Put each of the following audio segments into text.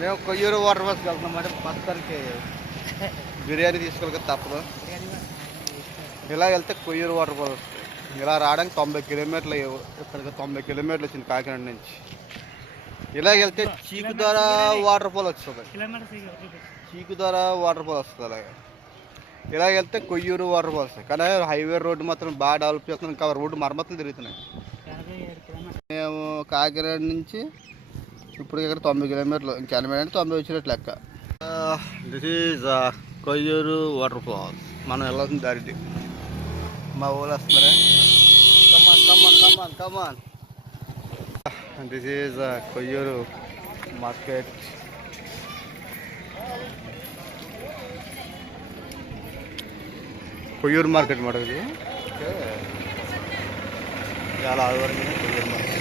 మేము కొయ్యూరు వాటర్ ఫాల్స్కి వెళ్తున్నాం అంటే పక్కరికి బిర్యానీ తీసుకోవాలి తప్పదు. ఇలా వెళ్తే కొయ్యూరు వాటర్ ఫాల్స్ వస్తుంది. ఇలా రావడానికి 90 కిలోమీటర్లు, ఇక్కడికి 90 కిలోమీటర్లు వచ్చింది కాకినాడ నుంచి. ఇలా వెళ్తే చీకుదార వాటర్ ఫాల్ వస్తుంది. చీకుదార వాటర్ ఫాల్ వస్తుంది. అలాగే ఇలా వెళ్తే కొయ్యూరు వాటర్ ఫాల్స్. కానీ హైవే రోడ్డు మాత్రం బాగా డెవలప్ చేస్తున్నాం. ఇంకా రోడ్డు మరమ్మతులు తిరుగుతున్నాయి. మేము కాకినాడ నుంచి ఇప్పుడు ఇక్కడ 90 కిలోమీటర్లు, ఇంకా 80 అంటే 90 వచ్చినట్టు లెక్క. This is Koyyuru waterfalls. మనం వెళ్ళాల్సిన దారి. మా ఊళ్ళు వస్తున్నారా? Come on come on come on come on. This is Koyyuru market. Koyyuru market మాట ఇది. చాలా ఆదివారం కొయ్యూరు మార్కెట్.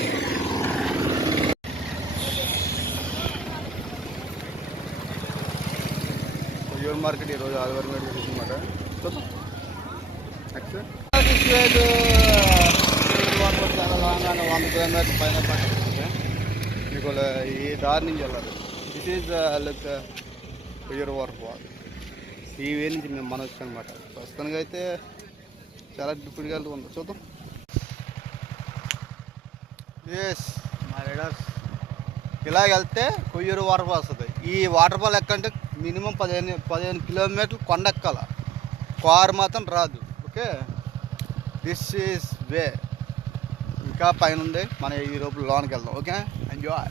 కొయ్యూరు మార్కెట్ ఈరోజు ఆదివారం అనమాట. చాలా లాంగ్ అని 100 కిలోమీటర్ల పైన పడుతుంది. మీకు ఈ దారి నుంచి వెళ్ళాలి. This is like Koyyuru water fall. ఈ వే నుంచి మేము మనం వచ్చాం అనమాట. ప్రస్తుతానికి అయితే చాలా డిఫరెంట్గా వెళ్తూ ఉంది. చూద్దాం. ఎస్ మా రైడర్స్, ఇలా వెళ్తే కొయ్యూరు వాటర్ ఫాల్ వస్తుంది. ఈ వాటర్ ఫాల్ ఎక్కంటే మినిమం 15 కిలోమీటర్లు కొండ ఎక్కాల. కారు మాత్రం రాదు. Okay, this is way. ఇంకా పైన ఉంది. మనం ఈ లోపల లోనికి వెళ్దాం. Okay, enjoy.